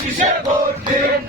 She's a good thing.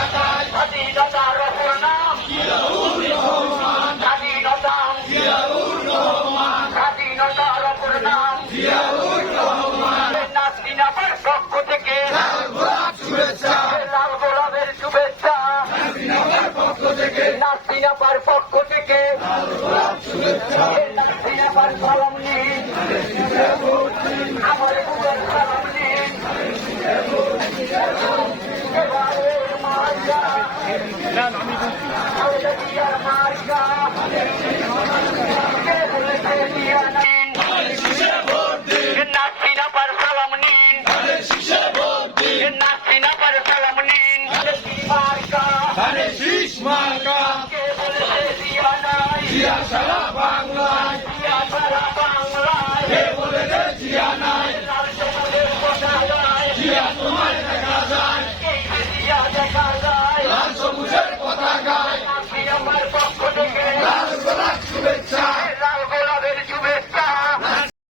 সিনাপার পক্ষ থেকে। সিনাপার সালাম নিন আমার বুকের সালাম জিয়া বাংলা